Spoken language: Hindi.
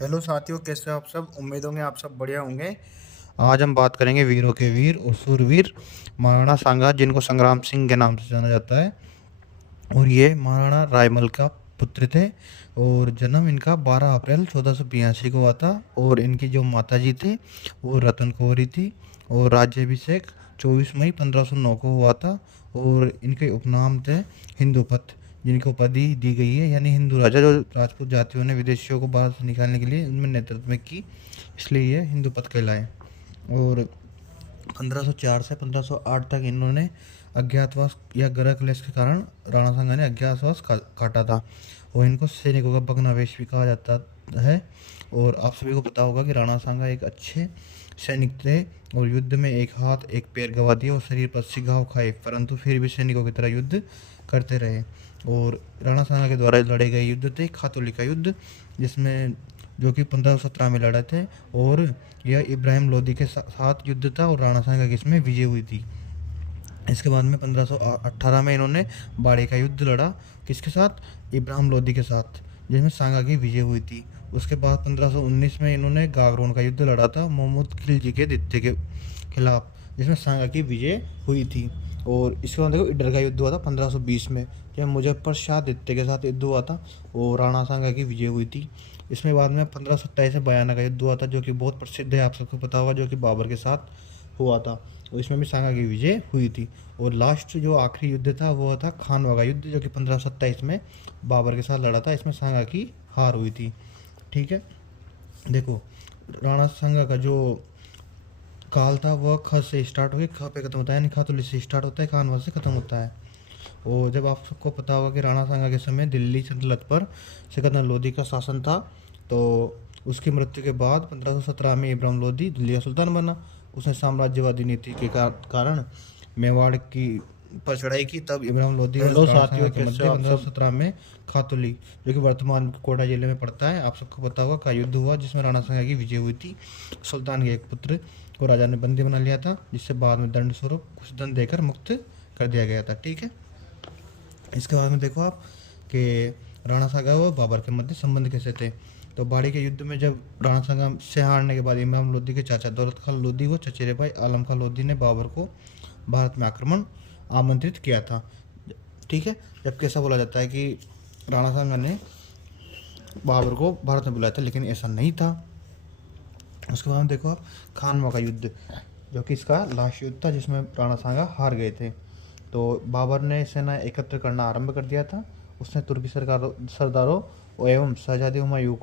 हेलो साथियों, कैसे हो आप सब। उम्मीद होंगे आप सब बढ़िया होंगे। आज हम बात करेंगे वीरों के वीर और सूरवीर महाराणा सांगा, जिनको संग्राम सिंह के नाम से जाना जाता है। और ये महाराणा रायमल का पुत्र थे। और जन्म इनका 12 अप्रैल 1482 को हुआ था। और इनकी जो माता जी थे वो रतन कौरी थी। और राज्याभिषेक 24 मई 1509 को हुआ था। और इनके उपनाम थे हिंदूपत, जिनको उपाधि दी गई है, यानी हिंदू राजा, जो राजपूत जातियों ने विदेशियों को बाहर से निकालने के लिए उनमें नेतृत्व में की, इसलिए ये हिंदूपत कहलाए। और 1504 से 1508 तक इन्होंने अज्ञातवास या ग्रह क्लेश के कारण राणा सांगा ने अज्ञातवास काटा था। और इनको सैनिकों का भग्नावेश भी कहा जाता है। और आप सभी को पता होगा कि राणा सांगा एक अच्छे सैनिक थे। और युद्ध में एक हाथ एक पैर गंवा दिए और शरीर पर 80 घाव खाए, परंतु फिर भी सैनिकों की तरह युद्ध करते रहे। और राणा सांगा के द्वारा लड़े गए युद्ध थे खातौली का युद्ध, जिसमें जो कि 1517 में लड़ा थे। और यह इब्राहिम लोदी के साथ युद्ध था और राणा सांगा की इसमें विजय हुई थी। इसके बाद में 1518 में इन्होंने बाड़े का युद्ध लड़ा, किसके साथ, इब्राहिम लोदी के साथ, जिसमें सांगा की विजय हुई थी। उसके बाद 1519 में इन्होंने गागरोन का युद्ध लड़ा था मोहम्मद खिलजी के द्वितीय के खिलाफ, जिसमें सांगा की विजय हुई थी। और इसके बाद देखो इडर का युद्ध हुआ था 1520 में, जब मुजफ्फर शाह द्वितीय के साथ युद्ध हुआ था और राणा सांगा की विजय हुई थी। इसमें बाद में 1527 में बयाना का युद्ध हुआ था, जो कि बहुत प्रसिद्ध है, आप सबको पता होगा, जो कि बाबर के साथ हुआ था। और इसमें भी सांगा की विजय हुई थी। और लास्ट जो आखिरी युद्ध था वो था खानवा का युद्ध, जो कि 1527 में बाबर के साथ लड़ा था। इसमें सांगा की हार हुई थी। ठीक है, देखो राणा सांगा का जो काल था वह ख से स्टार्ट होकर ख पे खत्म होता है, यानी खातुली से स्टार्ट होता है, खानवा से खत्म होता है। और जब आप सबको पता होगा कि राणा सांगा के समय दिल्ली सल्तनत पर सिकंदर लोदी का शासन था, तो उसकी मृत्यु के बाद 1517 में इब्राहिम लोदी दिल्ली का सुल्तान बना। उसने साम्राज्यवादी नीति के कारण मेवाड़ की पर चढ़ाई की। तब इब्राहिम लोदी और हेलो राणा साथियों, सांगा के कैसे मध्य हो आप सब। 1517 में खातुली, जो कि वर्तमान कोटा जिले में पड़ता है, आप सबको पता होगा, का युद्ध हुआ, जिसमें राणा सांगा की विजय हुई थी। सुल्तान के एक पुत्र को राजा ने बंदी बना लिया था, जिससे बाद में दंड स्वरूप कुछ दंड देकर मुक्त कर दिया गया था। ठीक है, इसके बाद में देखो आप कि राणा सांगा व बाबर के मध्य संबंध कैसे थे। तो बाड़ी के युद्ध में जब राणा सांगा से हारने के बाद इमाम लोदी के चाचा दौलत खान लोदी व चचेरे भाई आलम खान लोदी ने बाबर को भारत में आक्रमण आमंत्रित किया था। ठीक है, जबकि ऐसा बोला जाता है कि राणा सांगा ने बाबर को भारत में बुलाया था, लेकिन ऐसा नहीं था। उसके बाद देखो आप खानवा का युद्ध, जो कि इसका लास्ट युद्ध था, जिसमें राणा सांगा हार गए थे। तो बाबर ने सेना एकत्र करना आरंभ कर दिया था। उसने तुर्की सरदारों एवं शहजादी हुमायूं को